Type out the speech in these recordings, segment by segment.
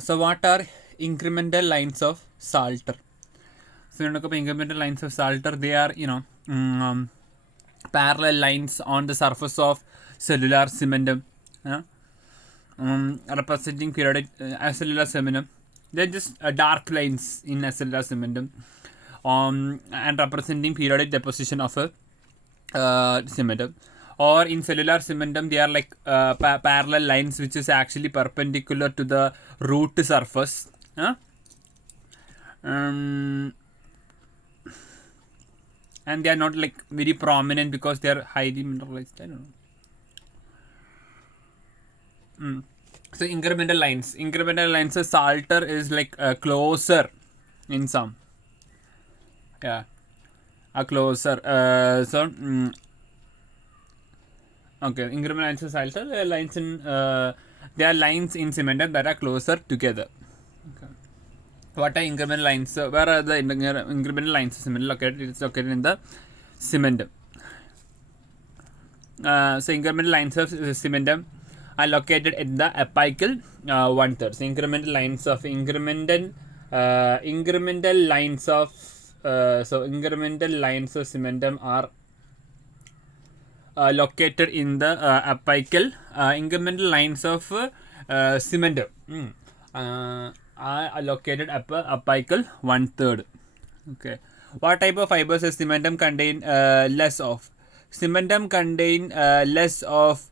So what are incremental lines of Salter? So incremental lines of Salter, they are parallel lines on the surface of cellular cementum, representing periodic acellular cementum. They're just dark lines in acellular cementum, and representing periodic deposition of a cementum. Or in cellular cementum, they are like parallel lines which is actually perpendicular to the root surface. And they are not like very prominent because they are highly mineralized. I don't know. So incremental lines, Salter is like closer in some. Yeah, a closer. Okay, incremental lines of Salter, lines in they are lines in cementum that are closer together. Okay. What are incremental lines? Where are the incremental lines of cementum located? It's located in the cementum. So incremental lines of cementum are located in the apical 1/3. So incremental lines of incremental lines of cementum are located in the apical incremental lines of cementum are located at apical 1/3. Okay. What type of fibers does cementum contain less of? Cementum contain less of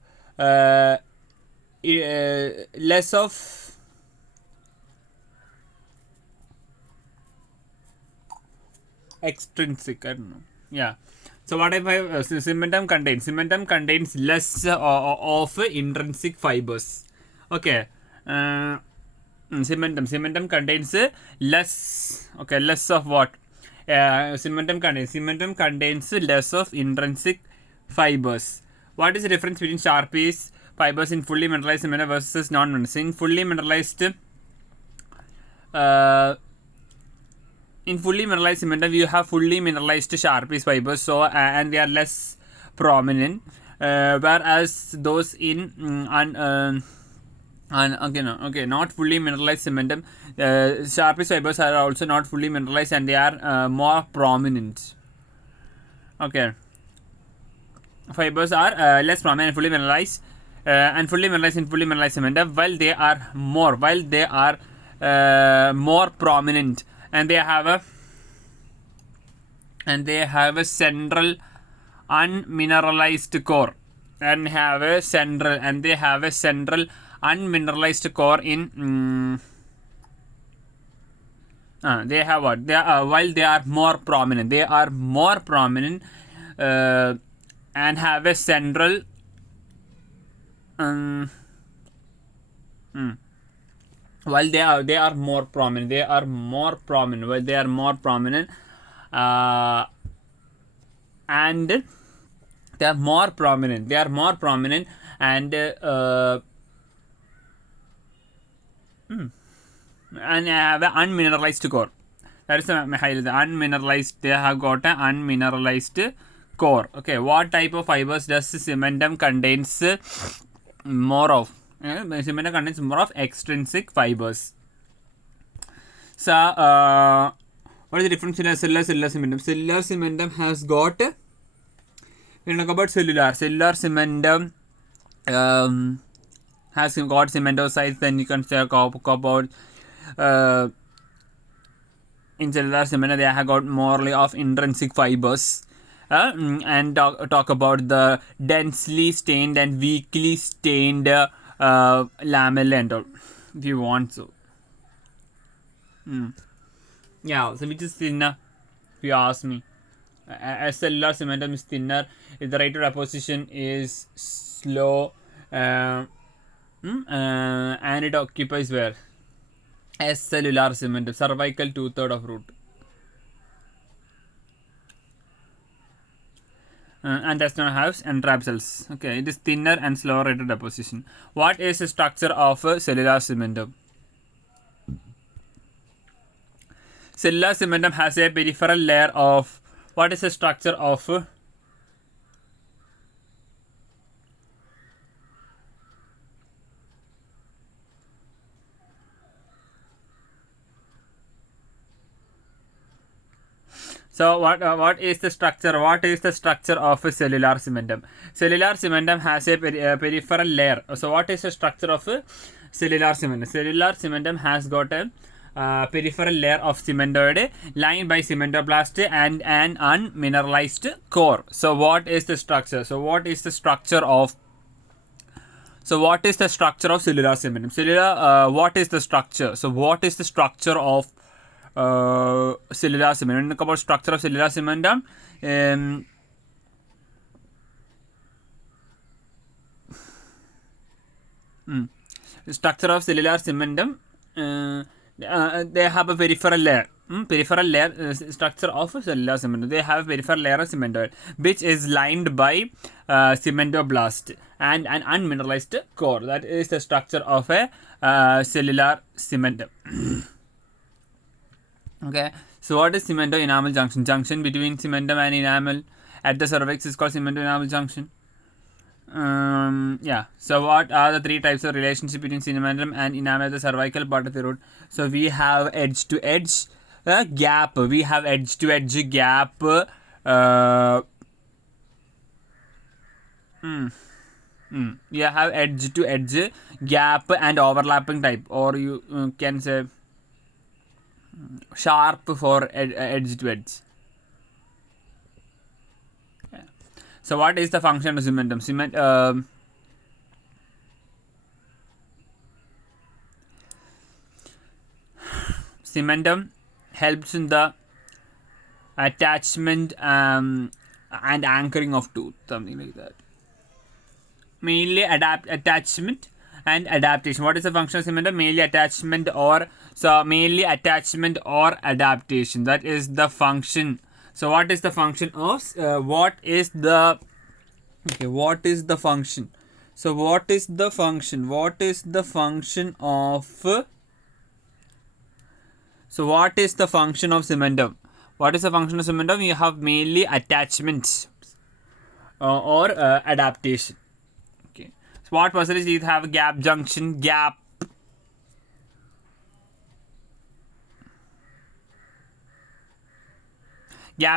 extrinsic. I don't know. Yeah. So what type of cementum contains? Cementum contains less of intrinsic fibers. Okay. Cementum contains less. Okay, less of what? Cementum contains less of intrinsic fibers. What is the difference between Sharpie's fibers in fully mineralized cementum versus non-mineralized? In fully mineralized cementum, you have fully mineralized Sharpie's fibers, so and they are less prominent, whereas those in not fully mineralized cementum, Sharpie's fibers are also not fully mineralized and they are more prominent. Okay, fibers are less prominent and fully mineralized, in fully mineralized cementum, while they are more prominent, and they have a central unmineralized core, and they have a central unmineralized core in they have what they are, while they are more prominent, and have a central while they are more prominent, and they are more prominent and and have an unmineralized core. That is the unmineralized. They have got an unmineralized core. Okay, what type of fibers does cementum contains more of? Cementum contains more of extrinsic fibers. So, what is the difference in a cellular cementum? Cellular cementum has got, when we talk about cellular cementum has got cementocytes. Then you can talk about in cellular cementum they have got more of intrinsic fibers, and talk about the densely stained and weakly stained lamella and all, if you want. So yeah, so which is thinner, if you ask me. As cellular cementum is thinner, if the rate of deposition is slow, and it occupies where? As cellular cementum, cervical 2/3 of root. And does not have entrap cells. Okay, it is thinner and slower rate of deposition. What is the structure of cellular cementum? Cellular cementum has a peripheral layer of. What is the structure of? So what is the structure? What is the structure of a cellular cementum? Cellular cementum has a peripheral layer. So what is the structure of a cellular cementum? Cellular cementum has got a peripheral layer of cementoid lined by cementoblast and an unmineralized core. So what is the structure? What is the structure of cellular cementum? What is the structure? So what is the structure of cellular cementum? When we talk about structure of cellular cementum, structure of cellular cementum, they have a peripheral layer. Structure of cellular cementum. They have a peripheral layer of cementoid, which is lined by cementoblast and an unmineralized core. That is the structure of a cellular cementum. Okay. So what is cemento-enamel junction? Junction between cementum and enamel at the cervix is called cemento-enamel junction. Yeah. So what are the three types of relationship between cementum and enamel at the cervical part of the root? So we have edge to edge gap. We have edge to edge gap. You have edge to edge gap and overlapping type, or you can say sharp for edge to edge. Yeah. So what is the function of cementum? Cementum helps in the attachment and anchoring of tooth, something like that. Mainly attachment and adaptation. What is the function of cementum? Mainly attachment or adaptation. That is the function. So what is the function of what is the function? So what is the function? What is the function of cementum? What is the function of cementum? You have mainly attachment or adaptation. Okay. So what percentage do you have? Gap junction, gap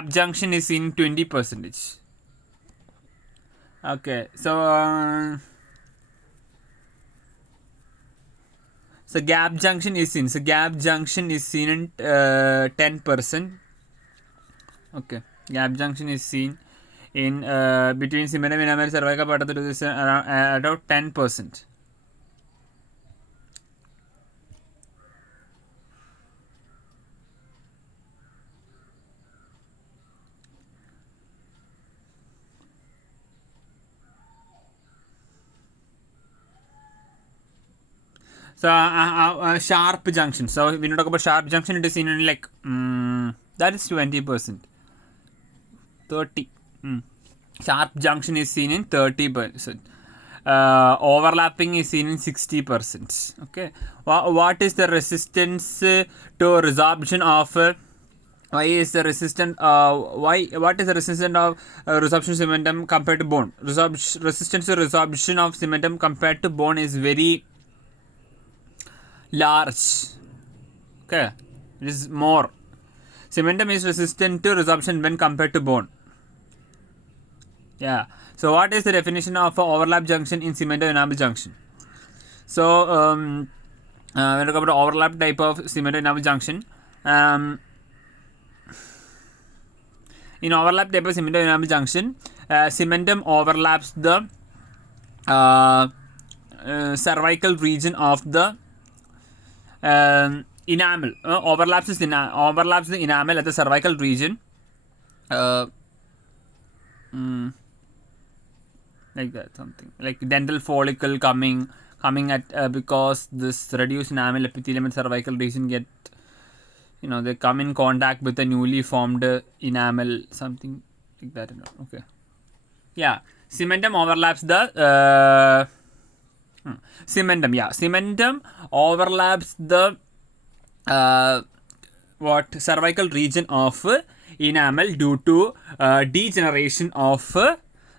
junction is in 20%. Okay, so gap junction is in. So gap junction is seen in 10%. Okay, gap junction is seen in between cementum enamel and cervical part of the tooth around 10%. So sharp junction. So when you talk about sharp junction, it is seen in like that is 20%. 30. Sharp junction is seen in 30%. Overlapping is seen in 60%. Okay. What is the resistance to resorption of what is the resistance of resorption cementum compared to bone? Resistance to resorption of cementum compared to bone is very large. Okay, it is more. Cementum is resistant to resorption when compared to bone. Yeah. So what is the definition of overlap junction in cemento-enamel junction? So when we talk about overlap type of cemento-enamel junction, in overlap type of cemento-enamel junction, cementum overlaps the cervical region of the enamel. Overlaps the enamel at the cervical region. Like that, something like dental follicle coming at because this reduced enamel epithelium and cervical region get, they come in contact with the newly formed enamel, something like that. Okay. Yeah, cementum overlaps the cementum. Yeah, cementum overlaps the cervical region of enamel due to degeneration of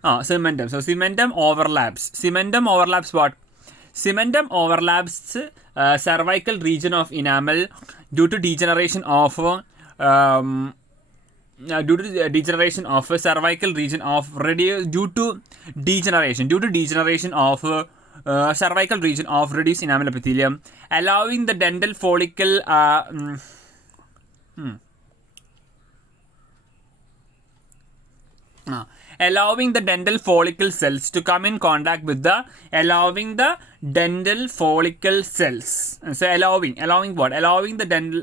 cementum. So cementum overlaps. Cementum overlaps what? Cementum overlaps cervical region of enamel due to degeneration of due to the degeneration of a cervical region of due to degeneration of cervical region of reduced enamel epithelium, allowing the dental follicle allowing the dental follicle cells to come in contact with the dental follicle cells. So allowing what? Allowing the dental.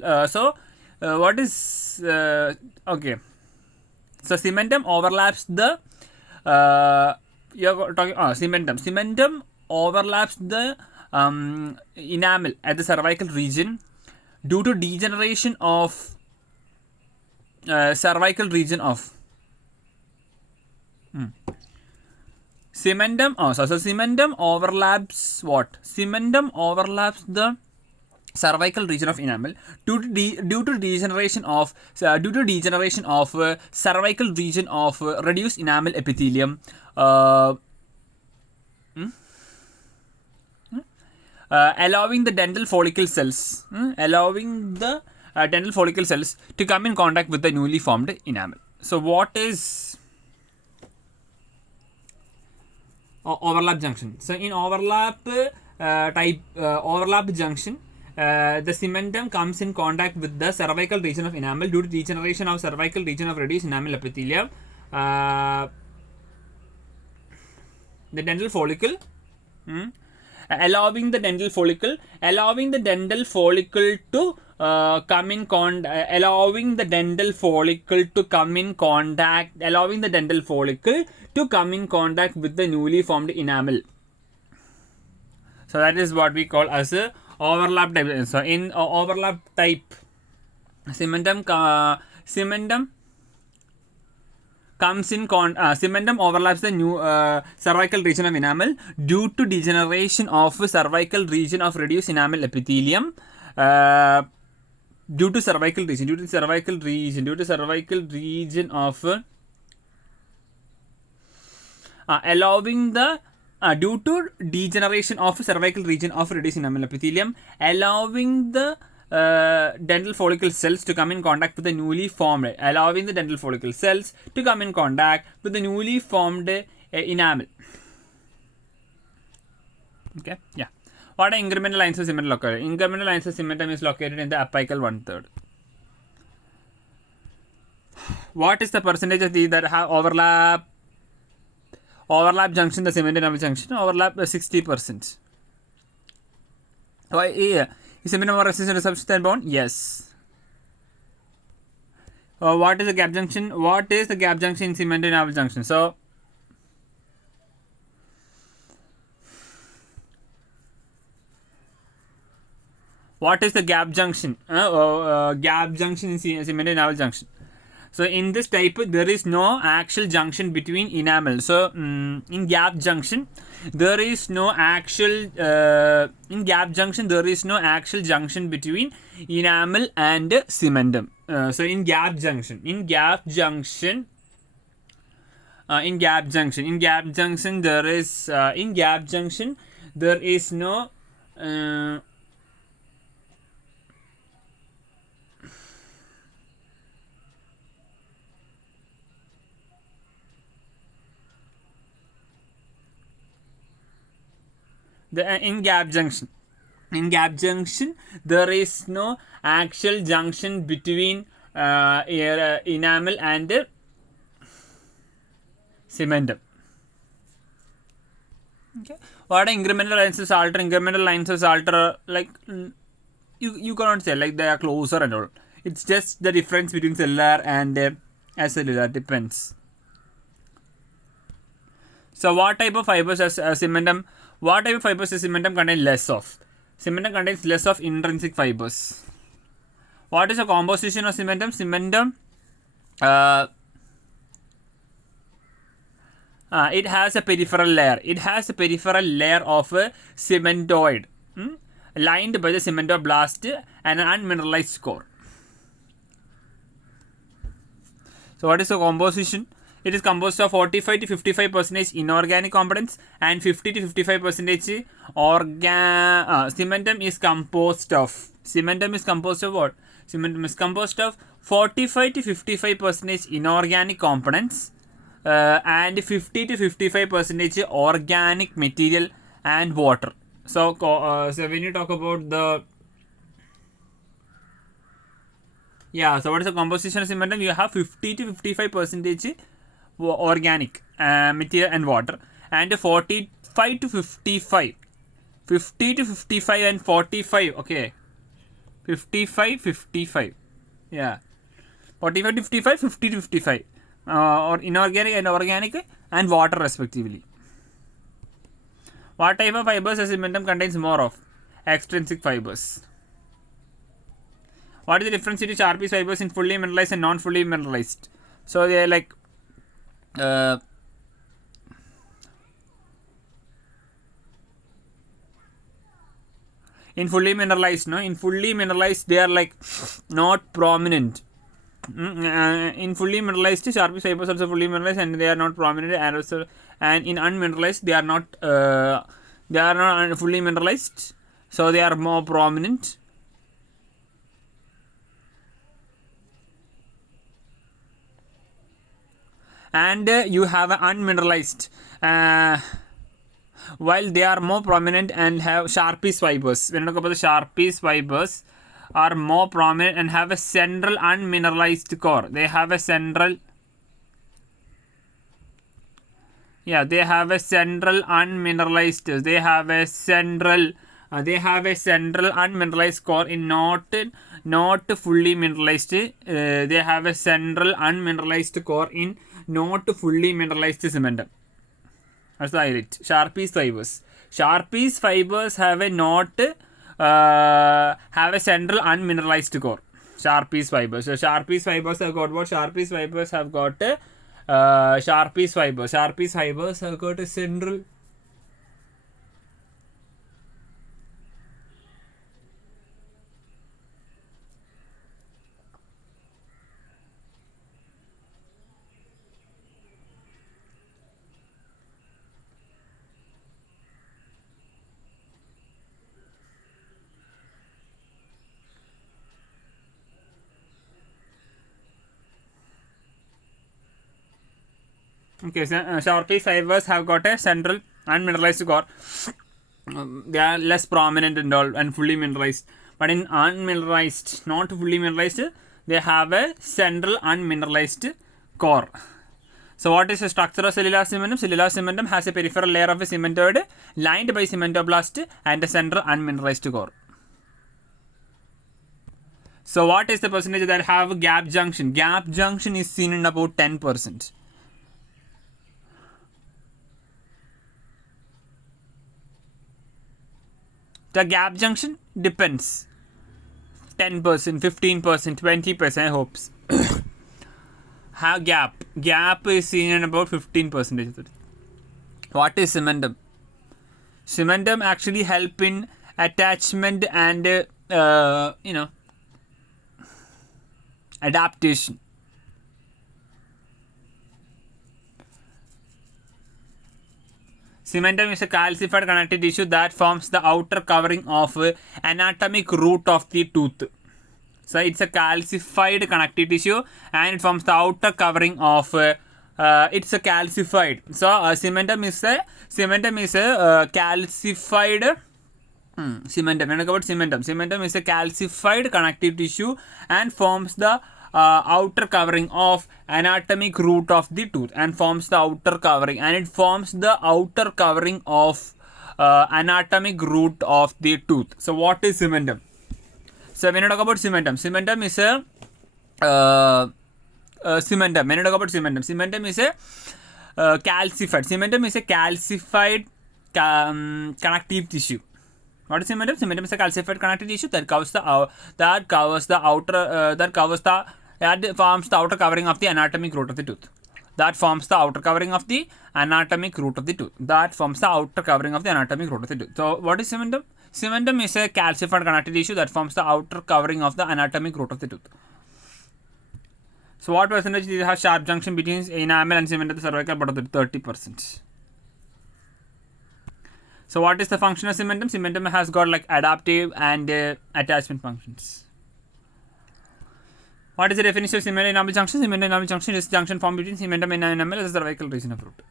What is okay? So cementum overlaps the you're talking cementum. Cementum overlaps the enamel at the cervical region due to degeneration of cervical region of cementum. So cementum overlaps what? Cementum overlaps the cervical region of enamel due to degeneration of cervical region of reduced enamel epithelium. Allowing the dental follicle cells to come in contact with the newly formed enamel. So what is overlap junction? So in overlap junction, the cementum comes in contact with the cervical region of enamel due to degeneration of cervical region of reduced enamel epithelium. The dental follicle, allowing the dental follicle to come in contact with the newly formed enamel. So that is what we call as a overlap type. So in overlap type, cementum overlaps the new cervical region of enamel due to degeneration of cervical region of reduced enamel epithelium. Due to cervical region of allowing the due to degeneration of cervical region of reduced enamel epithelium, allowing the dental follicle cells to come in contact with the newly formed enamel. Okay, yeah. What are incremental lines of cementum located? Incremental lines of cementum is located in the apical 1/3. What is the percentage of these that have overlap junction, the cementum enamel junction? Overlap 60%. Why? Yeah. Is cementum more resistant to substitute bond? Yes. What is the gap junction? What is the gap junction in cementum enamel junction? So what is the gap junction? Gap junction in cementum enamel junction. So in this type, there is no actual junction between enamel. So in gap junction, there is no actual junction between enamel and cementum. So in gap junction, there is no in gap junction, there is no actual junction between enamel and cementum. Okay. What are incremental lines of Salter? Incremental lines of Salter, like you cannot say like they are closer and all. It's just the difference between cellular and acellular depends. So what type of fibers does cementum? What type of fibers does cementum contain less of? Cementum contains less of intrinsic fibers. What is the composition of cementum? Cementum, it has a peripheral layer. It has a peripheral layer of a cementoid, lined by the cementoblast and an unmineralized core. So what is the composition? it is composed of 45 to 55% inorganic components and 50 to 55% cementum is composed of what? Cementum is composed of 45 to 55% inorganic components and 50 to 55% organic material and water. So when you talk about the so what is the composition of cementum? You have 50 to 55% organic material and water, and 45 to 55, 50 to 55 and 45. Okay, 55, 55. Yeah, 45 to 55, 50 to 55, or inorganic and organic and water respectively. What type of fibers a cementum contains more of? Extrinsic fibers. What is the difference between sharp piece fibers in fully mineralized and non-fully mineralized? So they are like in fully mineralized, they are like not prominent. In fully mineralized, sharp piece fibers also fully mineralized and they are not prominent, and also, and in unmineralized they are not fully mineralized, so they are more prominent. And you have unmineralized, while they are more prominent and have sharp piece fibers. When you talk about the sharp piece fibers are more prominent and have a central unmineralized core. They have a central unmineralized. They have a central unmineralized core in not fully mineralized. They have a central unmineralized core in not fully mineralized cementum. That's the highlight. Sharp piece fibers. Sharp piece fibers have a central unmineralized core. Sharp piece fibers. So sharp piece fibers have got what? Sharp piece fibers have got sharp piece fibers have got a central. Okay, so sharp piece fibers have got a central unmineralized core. They are less prominent and all and fully mineralized. But in unmineralized, not fully mineralized, they have a central unmineralized core. So what is the structure of cellular cementum? Cellular cementum has a peripheral layer of a cementoid lined by cementoblast and a central unmineralized core. So what is the percentage that have gap junction? Gap junction is seen in about 10%. The gap junction depends. 10%, 15%, 20%, I hope. Have gap. Gap is seen in about 15%. What is cementum? Cementum actually help in attachment and adaptation. Cementum is a calcified connective tissue that forms the outer covering of anatomic root of the tooth. So it's a calcified connective tissue and it forms the outer covering of it's a calcified. So cementum is a calcified cementum. When I talk about cementum is a calcified connective tissue and forms the outer covering of anatomic root of the tooth and forms the outer covering, and it forms the outer covering of anatomic root of the tooth. So what is cementum? So when you talk about cementum is a cementum. When you talk about cementum is a calcified. Cementum is a calcified connective tissue. What is cementum? Cementum is a calcified connective tissue that forms the outer covering of the anatomic root of the tooth. That forms the outer covering of the anatomic root of the tooth. So what is cementum? Cementum is a calcified connective tissue that forms the outer covering of the anatomic root of the tooth. So what percentage do you have sharp junction between enamel and cement of the cervical buttock? 30%. So what is the function of cementum? Cementum has got like adaptive and attachment functions. What is the definition of cementum enamel junction? Cementum enamel junction is junction formed between cementum and enamel as the cervical region of root.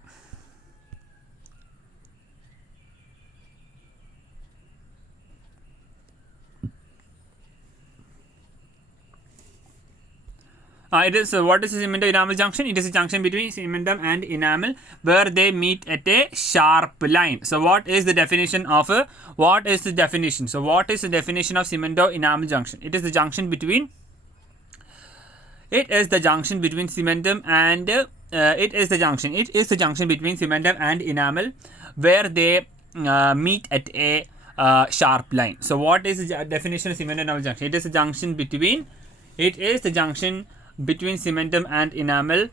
It is what is a cementum enamel junction? It is a junction between cementum and enamel where they meet at a sharp line. So what is the definition of So what is the definition of cementum enamel junction? It is the junction between cementum and it is the junction between cementum and enamel where they meet at a sharp line. So what is the definition of cementum enamel junction? It is the junction between cementum and enamel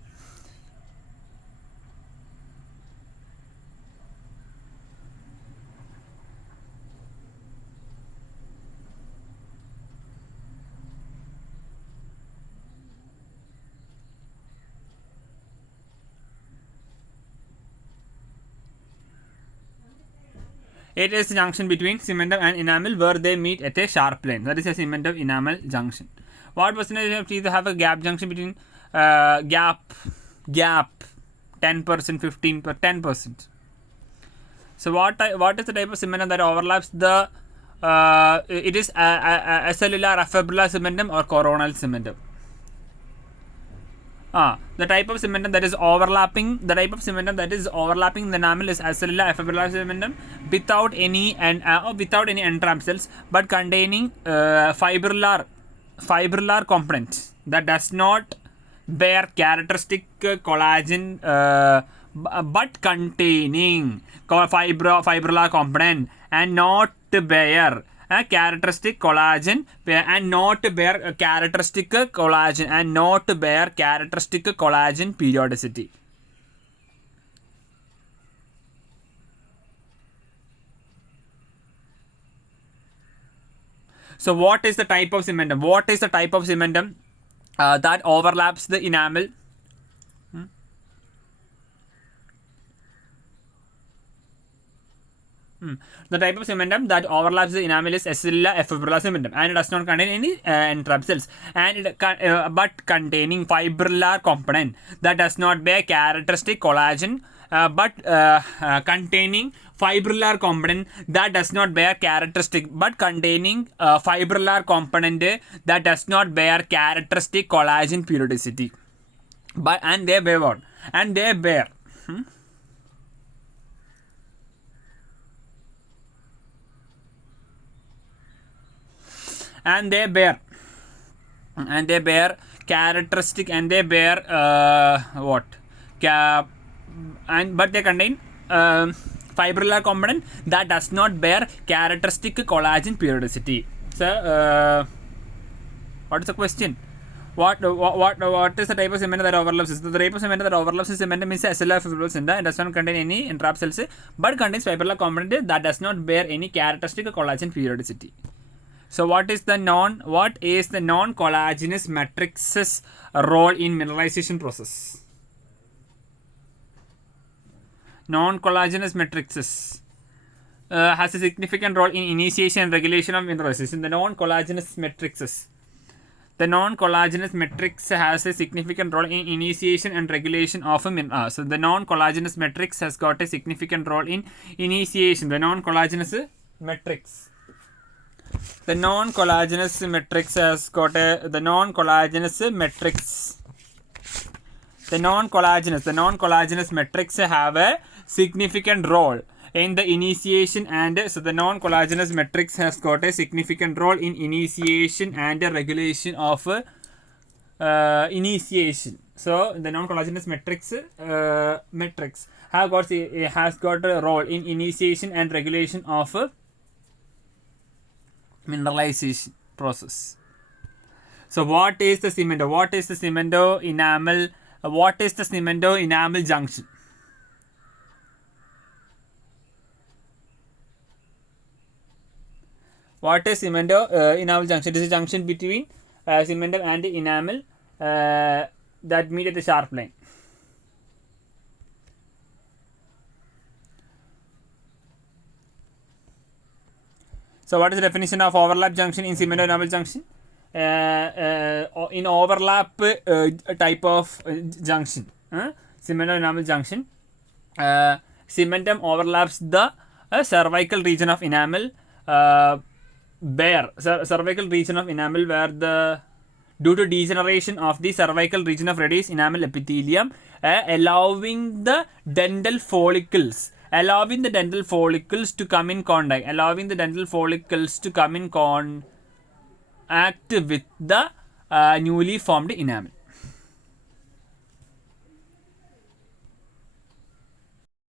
It is the junction between cementum and enamel where they meet at a sharp line. That is a cementum enamel junction. What percentage of teeth have a gap junction between gap 10%, 15%, 10%? So what is the type of cementum that overlaps the it is acellular, afibrillar cementum or coronal cementum? The type of cementum that is overlapping the enamel is acellular afibrillar cementum without any entrap cells but containing fibrillar component that does not bear characteristic collagen but containing fibrillar component and not bear characteristic collagen and not bear characteristic collagen periodicity. So what is the type of cementum? That overlaps the enamel? The type of cementum that overlaps the enamel is acellular afibrillar cementum and it does not contain any entrap cells but containing fibrillar component that does not bear characteristic collagen but containing fibrillar component that does not bear characteristic but containing fibrillar component that does not bear characteristic collagen periodicity. And they bear characteristic but they contain fibrillar component that does not bear characteristic collagen periodicity. So what is the question? What is the type of cementum that overlaps? The type of cementum that overlaps is cementum is acellular afibrillar cementum and does not contain any entrap cells but contains fibrillar component that does not bear any characteristic collagen periodicity. So what is the non-collagenous matrix's role in mineralization process? Non-collagenous matrices has a significant role in initiation and regulation of mineralization. The non-collagenous matrix has a significant role in initiation and regulation of a mineral. So the non-collagenous matrix has got a significant role in initiation. The non-collagenous matrix has got a the non-collagenous matrix have a significant role in the initiation and so the non-collagenous matrix has got a significant role in initiation and regulation of initiation. So the non-collagenous matrix has got a role in initiation and regulation of mineralization process. So what is the cemento? What is the cemento enamel junction? What is cemento enamel junction? It is a junction between cementum and enamel that meet at the sharp line. So what is the definition of overlap junction in cement enamel junction? In overlap type of junction, cement enamel junction, cementum overlaps the cervical region of enamel, cervical region of enamel where the due to degeneration of the cervical region of radius enamel epithelium, allowing the dental follicles to come in contact, with the newly formed enamel.